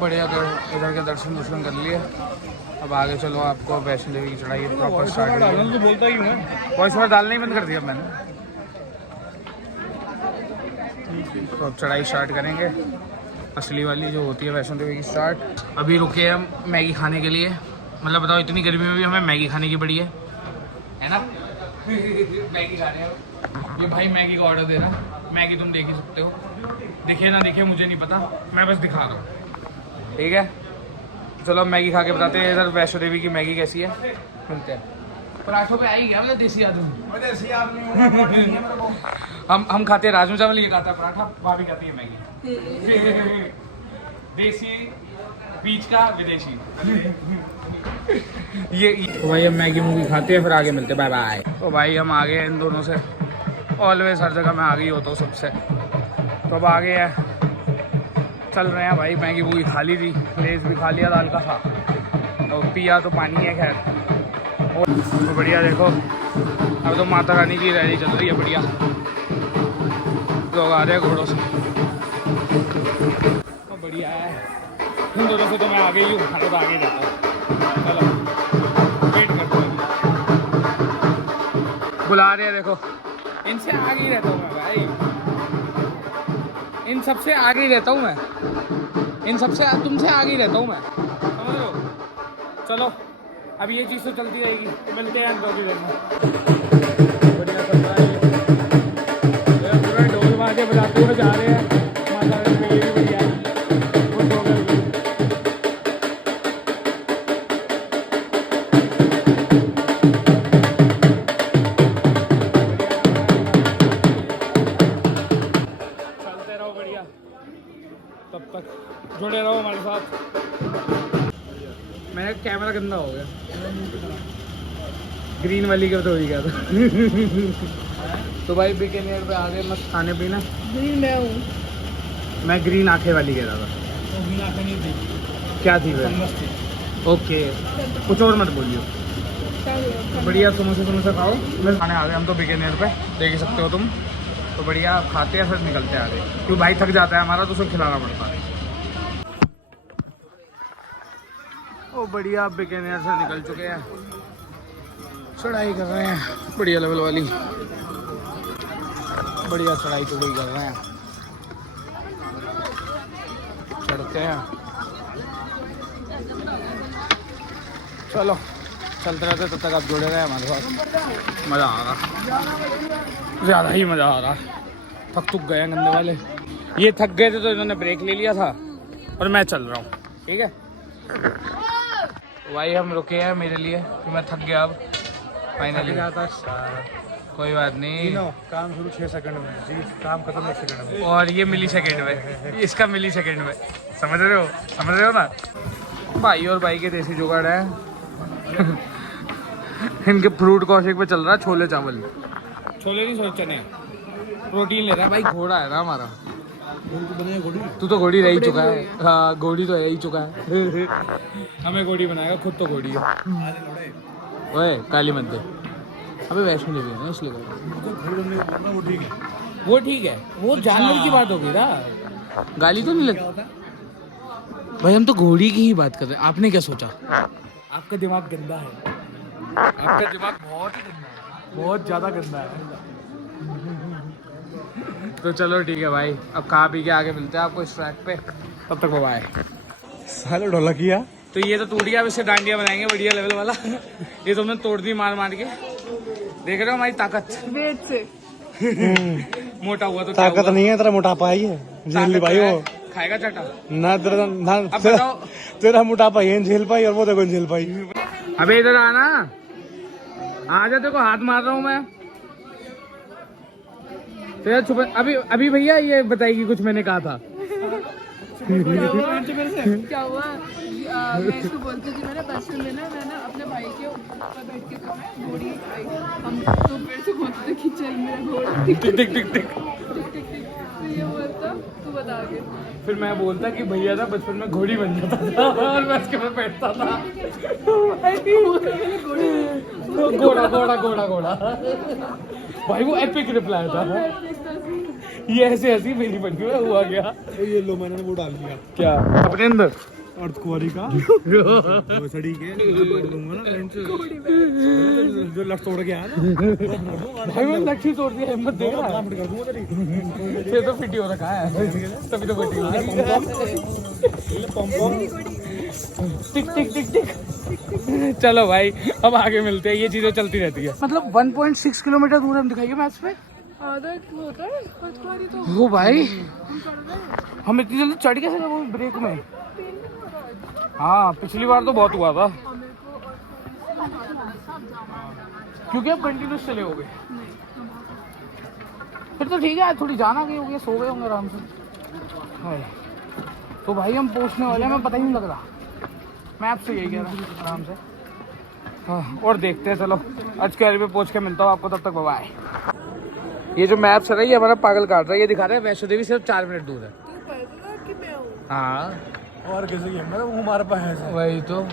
बढ़िया इधर के दर्शन कर लिए। अब आगे चलो, आपको वैष्णो देवी की चढ़ाई प्रॉपर स्टार्ट तो बोलता ही हूँ, वॉइस ओवर डालना ही बंद कर दिया मैंने। तो अब चढ़ाई स्टार्ट करेंगे, असली वाली जो होती है वैष्णो देवी की स्टार्ट। अभी रुके हम मैगी खाने के लिए। मतलब बताओ, इतनी गर्मी में भी हमें मैगी खाने की पड़ी है ना। मैगी खा रहे हैं। ये भाई मैगी का ऑर्डर दे रहा है। मैगी तुम देख ही सकते हो, दिखे ना दिखे मुझे नहीं पता, मैं बस दिखा रहा हूँ, ठीक है। चलो अब मैगी खा के बताते हैं इधर वैष्णो देवी की मैगी कैसी है, मिलते हैं। पराठों पे आई गया मतलब देसी आदमी। देसी आदमी हम खाते हैं राजमा चावल, ये खाता है पराठा, भाभी खाती है मैगी। देसी बीच का विदेशी। ये तो भाई हम मैगी मूगी खाते हैं, फिर आगे मिलते हैं, बाय बाय। तो भाई हम आ गए इन दोनों से, ऑलवेज हर जगह मैं आ गई होता हूँ सबसे। तो अब आगे है, चल रहे हैं भाई। मैगी मूगी खा ली थी, लेस भी खा लिया दाल का था, तो पिया तो पानी है खैर। तो बढ़िया देखो, अब तो माता रानी की रैली चल रही है, बढ़िया लोग आ रहे हैं घोड़ों से, तो बढ़िया है। इन दोनों से तो मैं आगे ही हूँ, तो आगे जाता हूँ। चलो वेट करते हैं, बुला रहे हैं देखो। इनसे आगे ही रहता हूँ मैं भाई, इन सबसे आगे ही रहता हूँ मैं, इन सबसे तुमसे आगे ही रहता हूँ मैं, समझ लो। चलो अब ये चीज़ तो चलती रहेगी, मिलते हैं दो देर में। बढ़िया चल रहा है, पूरा ढोल बाजे बजाते हुए जा रहे हैं माता रानी में, ये भी बढ़िया है। चलते रहो बढ़िया, तब तक जुड़े रहो हमारे साथ। मेरा कैमरा गंदा हो गया, ग्रीन वाली का तो हो ही गया था। तो भाई बीकानेर पे आ गए मस्त खाने पीना। ग्रीन मैं हूँ, मैं ग्रीन आंखें वाली कह रहा था। ग्रीन आंखें नहीं थी, क्या थी फिर? ओके, कुछ और मत बोलियो। बढ़िया समोसा खाओ। मैं खाने आ गए हम तो बीकानेर पे, देख ही सकते हो तुम। तो बढ़िया खाते हैं, फिर निकलते हैं आगे, क्योंकि भाई थक जाता है हमारा, तो उसे खिलाना पड़ता है। ओ बढ़िया, बीकानेर से निकल चुके हैं, चढ़ाई कर रहे हैं बढ़िया लेवल वाली, बढ़िया चढ़ाई तो वही कर रहे हैं, चढ़ते हैं। चलो चलते रहते तब तक आप जुड़े रहे हमारे साथ, मज़ा आ रहा, ज़्यादा ही मज़ा आ रहा। थक गए हैं गंदे वाले, ये थक गए थे तो इन्होंने ब्रेक ले लिया था, और मैं चल रहा हूँ, ठीक है। भाई हम रुके हैं मेरे लिए, कि मैं थक गया अब फाइनली। कोई बात नहीं, काम शुरू 6 सेकंड में जी, काम खत्म 1 सेकंड में, और ये मिली सेकेंड में, इसका मिली सेकेंड में, समझ रहे हो ना। भाई और भाई के देसी जुगाड़ है। इनके फ्रूट कौशिक पे चल रहा है छोले चावल, छोले नहीं सोच चने, प्रोटीन ले रहा है भाई। घोड़ा है ना हमारा, तू तो घोड़ी रह ही चुका है। हाँ घोड़ी तो रह ही चुका है। हमें घोड़ी बनाएगा, खुद तो घोड़ी है। ओए काली मत दे, अबे वैष्णो देवी है ना इसलिए वो ठीक है, वो जानवर की बात होगी ना, गाली तो नहीं लगती भाई। हम तो घोड़ी की ही बात कर रहे हैं, आपने क्या सोचा? आपका दिमाग गंदा है, आपका दिमाग बहुत ही गंदा है, बहुत ज़्यादा गंदा है। तो चलो ठीक है भाई, अब खा पी के आगे मिलते हैं आपको इस ट्रैक पे, तब तक बाय। साले ढोलक किया तो ये तो टूट गया, अब इससे डांडिया बनाएंगे बढ़िया लेवल वाला। ये तो हमने तोड़ दी मार के, देख रहे हो हमारी ताकत वेट से। मोटा हुआ तो ताकत नहीं है, तेरा मोटापा ही है, झेल ली भाई। वो खाएगा चटा ना तेरा ना, अब बताओ, तेरा मोटापा ही झेल पाई, और वो देखो झेल पाई। अबे इधर आना, आ जा, देखो हाथ मार रहा हूँ मैं तेरा छुपा। अभी भैया ये बताएगी कुछ मैंने कहा था। क्या हुआ? मैं इसको बोलती थी, मैंने बस में ना मैं ना अपने भाई के ऊपर बैठ के तो मैं घोड़ी आई, हम तो मेरे से बोलते थे कि चल मेरा घोड़ा टिक टिक टिक टिक टिक टिक। तो ये बोलता तू बता के, फिर मैं बोलता कि भैया था बचपन में घोड़ी बन जाता था और मैं उसके ऊपर बैठता था। घोड़ा घोड़ा घोड़ा घोड़ा भाई, वो एपिक रिप्लाई था। ये ऐसे हंसी मेरी बनी हुआ क्या? ये लो मैंने वो डाल दिया क्या अपने अंदर? अर्थ कुआरी का वो सड़ी के दूंगा ना फ्रेंड से जो लट तोड़ के आया ना भाई मैं लट्ठी तोड़ दिया, हिम्मत दे रहा है। कर दूंगा तेरी ये तो फिटी हो रखा है तभी तो फटी है। टिक टिक टिक टिक। चलो भाई अब आगे मिलते हैं, ये चीजें चलती रहती है। मतलब 1.6 किलोमीटर दूर हम दिखाइए मैप्स पे। आधा होता है हथकड़ी तो वो भाई हम कर रहे हैं। हम इतनी जल्दी चढ़ कैसे गए वो ब्रेक में? हाँ पिछली बार तो बहुत हुआ था क्योंकि अब कंटिन्यूस चले हो गए। फिर तो ठीक है, थोड़ी जाना गई होगी, सो गए होंगे आराम से। हाय तो भाई हम पहुंचने वाले हैं, हमें पता ही नहीं लग रहा। मैं आपसे यही कह रहा हूँ आराम से। हाँ और देखते हैं, चलो आज के पे पहुंच के मिलता हूँ आपको, तब तक बाय। ये जो मैप्स है ना ये हमारा पागल काट रहा है, ये दिखा रहा है वैष्णो देवी सिर्फ 4 मिनट दूर है। तू पैदल कि मैं हूँ? हाँ और किसी की हिम्मत वो हमारे पास है वही तो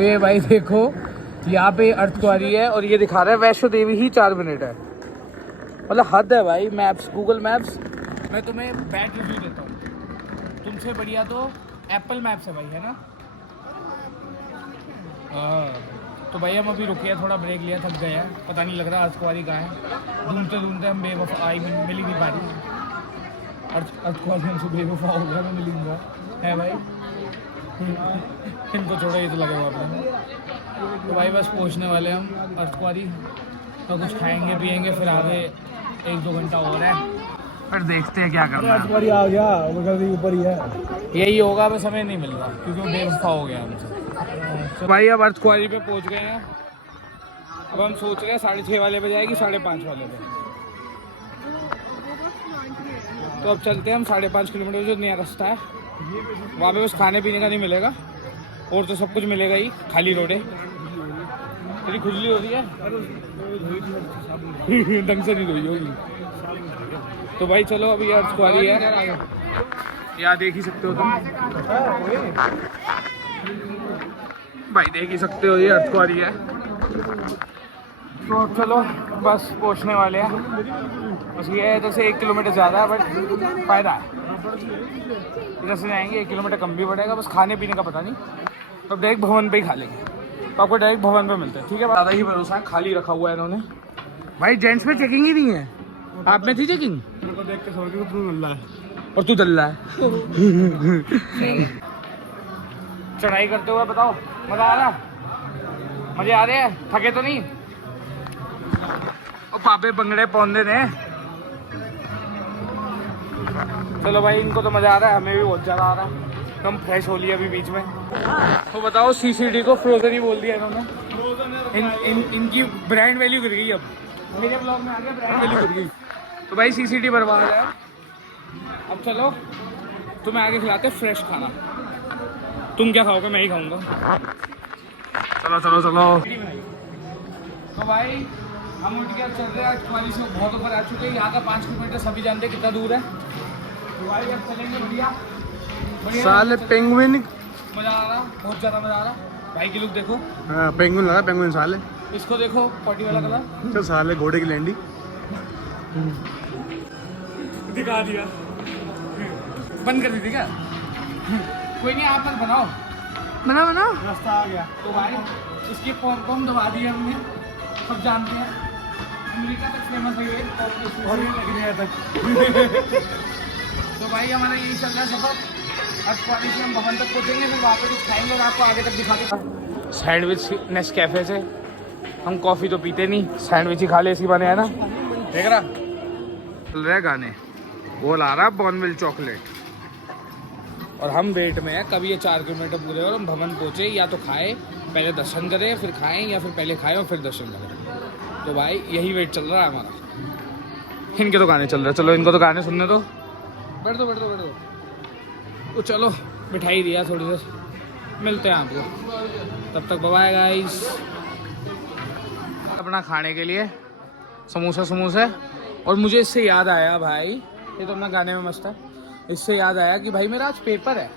ये भाई देखो यहाँ पे अर्थ कुआरी है और ये दिखा रहा है वैष्णो देवी ही 4 मिनट है। मतलब हद है भाई। मैप्स, गूगल मैप्स मैं तुम्हें बैड रिव्यू देता हूँ, तुमसे बढ़िया तो एप्पल मैप्स है भाई, है ना? हाँ तो भाई हम अभी रुके हैं, थोड़ा ब्रेक लिया, थक गए हैं, पता नहीं लग रहा अर्थ कुआरी कहाँ है। ढूंढते ढूंढते हम बेवफा आई मिल ही नहीं पा रही। अर्थ कुआरी हमसे बेवफा हो गया, मैं मिलूंगा है भाई। इनको छोड़ो, ये तो लगे हुआ अपने। तो भाई बस पहुंचने वाले हम अर्थ कुआरी, तो कुछ खाएंगे पिएंगे, फिर आगे 1-2 घंटा और है, फिर देखते हैं क्या करना है। कुआरी आ गया वो गलती ऊपर ही है। यही होगा, बस हमें नहीं मिल रहा क्योंकि वो बेवफा हो गया हमसे। तो भाई अब अर्थ कुआरी पे पहुंच गए हैं। अब हम सोच रहे हैं 6:30 वाले पे जाएगी, 5:30 वाले पे। तो अब चलते हैं हम 5.5 किलोमीटर जो नया रास्ता है वहाँ पे। बस खाने पीने का नहीं मिलेगा और तो सब कुछ मिलेगा ही, खाली रोडें। तेरी खुजली हो रही है ढंग से नहीं धोई होगी। तो भाई चलो अभी अर्थ कुआरी है, यहाँ देख ही सकते हो तुम भाई, देख ही सकते हो ये अर्थ कुआरी है। तो चलो बस पहुँचने वाले हैं। बस ये है इधर से 1 किलोमीटर ज़्यादा है बट फ़ायदा है, इधर से जाएंगे 1 किलोमीटर कम भी पड़ेगा। बस खाने पीने का पता नहीं, तो डायरेक्ट भवन पे ही खा लेंगे, तो आपको डायरेक्ट भवन पे मिलते हैं। ठीक है, ज़्यादा ही भरोसा है, खाली रखा हुआ है इन्होंने भाई। जेंट्स में चेकिंग ही नहीं है, आप में थी चेकिंग? देख के समझ के तू नल्ला है और तू दल्ला है। चढ़ाई करते हुए बताओ मज़ा आ रहा? मज़े आ रहे हैं? थके तो नहीं? और पापे बंगड़े पौंदे ने। चलो भाई इनको तो मज़ा आ रहा है, हमें भी बहुत ज़्यादा आ रहा है। हम फ्रेश हो लिए अभी बीच में। तो बताओ सीसीडी को फ्रोजन ही बोल दिया इन्होंने। इनकी ब्रांड वैल्यू गिर गई। अब मेरे ब्लॉग में आ गया ब्रांड वैल्यू गिर गई। तो भाई सीसीडी बर्बाद है। अब चलो तुम्हें आगे खिलाते फ्रेश खाना। तुम क्या खाओगे? मैं ही खाऊंगा। चलो चलो चलो। तो भाई हम उठ के चल रहे हैं, 48 से बहुत ऊपर आ चुके हैं। यहाँ का 5 किलोमीटर सभी जानते हैं कितना दूर है। तो भाई अब चलेंगे बढ़िया साले पेंगुइन। मज़ा आ रहा, बहुत ज़्यादा मज़ा आ रहा। भाई की लुक देखो। हाँ पेंगुइन लगा, पेंगुइन साले। इसको देखो पॉटी वाला कलर। चल साले घोड़े की लैंडी दिखा दिया, बंद कर दी थी क्या? कोई नहीं, आप मत बनाओ, बनाओ। रास्ता आ गया। तो भाई इसकी पॉपकॉर्न दबा दी हमने, सब जानते हैं। अमेरिका तक फेमस है ये और ये लग रहा तक। तो भाई हमारा यही चल रहा है सफर। अब क्वालिटी से हम भवन तक पहुँचेंगे, फिर वहाँ पे कुछ खाएंगे और आपको आगे तक दिखाते। सैंडविच नेस्कैफे से, हम कॉफ़ी तो पीते नहीं, सैंडविच ही खा ले इसी बने, है ना? देख रहा चल रहे गाने, बोल आ रहा बॉर्नविल चॉकलेट। और हम वेट में है कब ये 4 किलोमीटर पूरे और हम भवन पहुँचे। या तो खाए पहले दर्शन करें फिर खाएं, या फिर पहले खाएं और फिर दर्शन करें। तो भाई यही वेट चल रहा है हमारा। इनके तो गाने चल रहे हैं, चलो इनको तो गाने सुनने दो। बैठ दो। तो चलो मिठाई दिया थोड़ी देर, मिलते हैं आपको, तब तक बाय गाइस। अपना खाने के लिए समोसे। और मुझे इससे याद आया भाई, ये तो अपना गाने में मस्त है, इससे याद आया कि भाई मेरा आज पेपर है,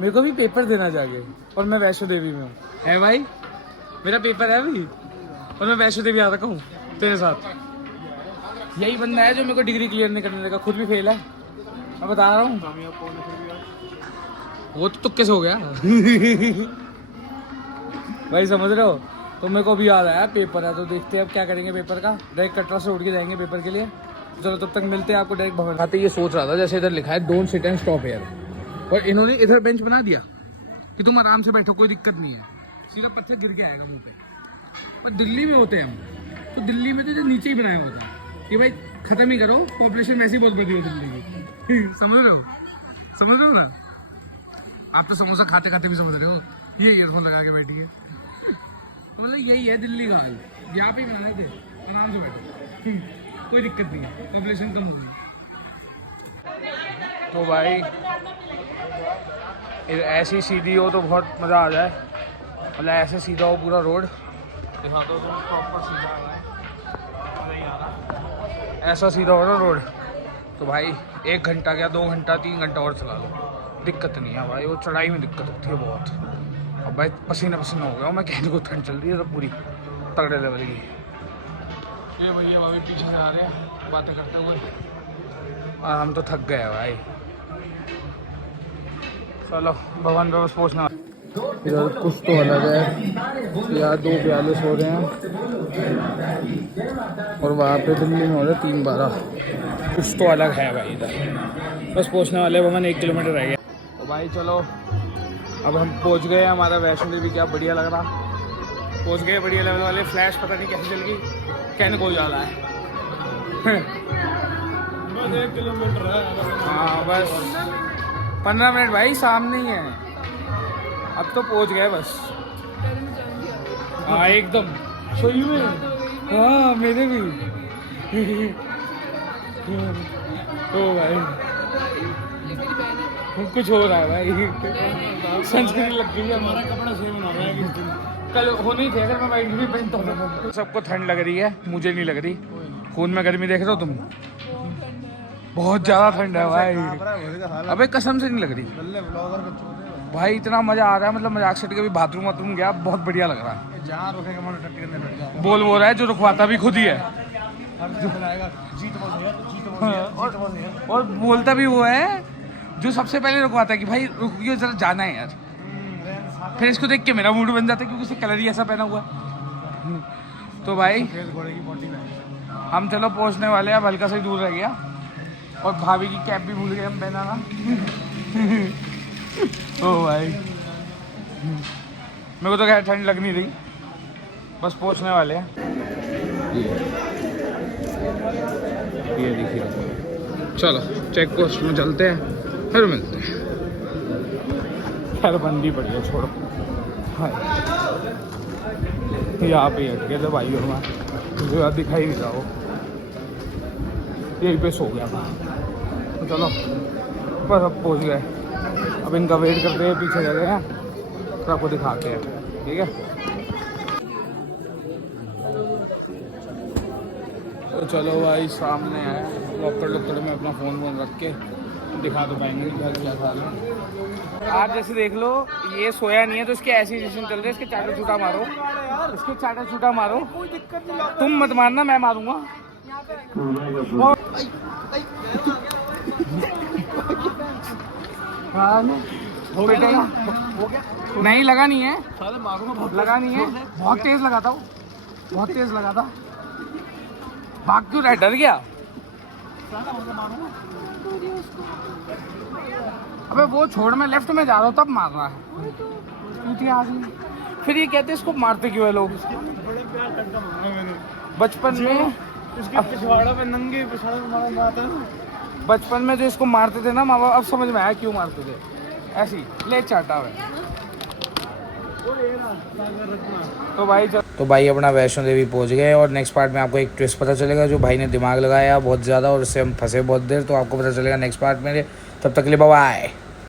मेरे को भी पेपर देना चाहिए। और मैं वैष्णो देवी में हूँ, है भाई, मेरा पेपर है अभी और मैं वैष्णो देवी आ रखा हूँ तेरे साथ। यही बंदा है जो मेरे को डिग्री क्लियर नहीं करने देगा, खुद भी फेल है, मैं बता रहा हूँ। वो तो तुक्के से हो गया भाई, समझ रहे हो। तो मेरे को भी याद आया पेपर है, तो देखते हैं अब क्या करेंगे पेपर का। डायरेक्ट कटरा से उठ के जाएंगे पेपर के लिए। चलो तब तक मिलते हैं आपको डायरेक्ट भवन। खाते ये सोच रहा था, जैसे इधर लिखा है don't sit and stop here, और इन्होंने इधर बेंच बना दिया कि तुम आराम से बैठो, कोई दिक्कत नहीं है, सीधा पत्थर गिर के आएगा मुंह पे। पर दिल्ली में होते हैं हम, तो दिल्ली में तो जो नीचे ही बनाया होता है कि भाई खत्म ही करो, पॉपुलेशन वैसे ही बहुत बड़ी है दिल्ली की समझ रहे हो ना। आप तो समोसा खाते खाते भी समझ रहे हो, ये ईयरफोन लगा के बैठी है। मतलब यही है दिल्ली का हाल, यहाँ पे बनाए थे, आराम से बैठो, कोई दिक्कत नहीं है, पॉपुलेशन कम होगी। तो भाई ऐसी सीधी हो तो बहुत मज़ा आ जाए, मतलब ऐसे सीधा हो पूरा रोड, दिखाता हूँ तुम्हें प्रॉपर सीधा आ रहा है, ऐसा सीधा हो ना रोड, तो भाई 1 घंटा क्या 2 घंटा 3 घंटा और चला लो, दिक्कत नहीं है भाई। वो चढ़ाई में दिक्कत होती है बहुत। अब भाई पसीना पसीना हो गया मैं, कहने को ठंड चल रही है तो पूरी तगड़े लेवल की। ये भैया अभी पीछे से आ रहे हैं बातें करते हुए, और हम तो थक गए भाई। चलो भवन पे बस पहुँचना। इधर कुछ तो अलग है, यहाँ 2 प्याले सो रहे हैं, और वहाँ पे दिल्ली में हो रहा है 3-12। कुछ तो अलग है भाई इधर। बस पहुँचने वाले भवन 1 किलोमीटर रह गया। तो भाई चलो अब हम पहुँच गए। हमारा वैष्णो देवी क्या बढ़िया लग रहा, पहुँच गए बढ़िया लेवल वाले। फ्लैश पता नहीं कैसे चल गई, कहने को जा रहा है बस 1 किलोमीटर है। हाँ बस 15 मिनट भाई, सामने ही है, अब तो पहुँच गए बस। हाँ एकदम सही में, हाँ मेरे भी तो भाई कुछ हो रहा है भाई, सनस्क्रीन लग गई है। हमारा कपड़ा सेम बना रहा है किस दिन, कल होनी थी अगर मैं वाइट भी पहनता हूँ। सबको ठंड लग रही है, मुझे नहीं लग रही। खून में गर्मी देख रहे हो तुम, बहुत ज़्यादा ठंड है भाई। अबे कसम से नहीं लग रही भाई, इतना मज़ा आ रहा है, मतलब मजाक से कभी बाथरूम वाथरूम गया, बहुत बढ़िया लग रहा है। जहाँ रुकेगा मन टट्टी करने लग जाओ। बोल रहा है जो रुकवाता भी खुद ही है, और बोलता भी वो है जो सबसे पहले रुकवाता है कि भाई रुकिए जरा जाना है यार। फिर इसको देख के मेरा मूड बन जाता है क्योंकि उसे कलर ही ऐसा पहना हुआ है। तो भाई हम चलो पहुंचने वाले हैं, अब हल्का सा ही दूर रह गया, और भाभी की कैप भी भूल गए हम पहनाना ओ भाई मेरे को तो खैर ठंड लग नहीं रही, बस पहुंचने वाले हैं। ये देखिए, चलो चेक पोस्ट में चलते हैं, फिर मिलते हैं। खैर बंदी पड़ी है, छोड़ो। हाँ यहाँ पे अटके थे भाई, और मैं दिखाई नहीं रहा, वो यहीं पे सो गया था। तो चलो बस अब पहुँच गए, अब इनका वेट करते हैं, पीछे रह गए हैं, तो आपको दिखाते हैं, ठीक है। तो चलो भाई सामने है लॉकर में अपना फ़ोन रख के दिखा तो पाएंगे घर क्या खा लो। आप जैसे देख लो, ये सोया नहीं है तो इसके ऐसी सिचुएशन चल रही है, इसके चाटा छूटा मारो, इसके चाटा छूटा मारो, तुम मत मारना, मैं मारूंगा। नहीं लगा नहीं है, लगा नहीं है, बहुत तेज लगा था, बहुत तेज लगा था। भाग क्यों रहा है, डर गया? अबे वो छोड़, मैं लेफ्ट में जा रहा हूँ तब मार रहा है। फिर ये कहते इसको मारते क्यों है लोग? बचपन में पिछवाड़ा पे नंगे पिछवाड़ा बचपन में जो इसको मारते थे ना माँ बाप, अब समझ में आया क्यों मारते थे। ऐसी ले चाटा हुआ। तो भाई अपना वैष्णो देवी पहुंच गए, और नेक्स्ट पार्ट में आपको एक ट्विस्ट पता चलेगा जो भाई ने दिमाग लगाया बहुत ज़्यादा, और उससे हम फंसे बहुत देर, तो आपको पता चलेगा नेक्स्ट पार्ट में। तब तक के लिए बाय बाय।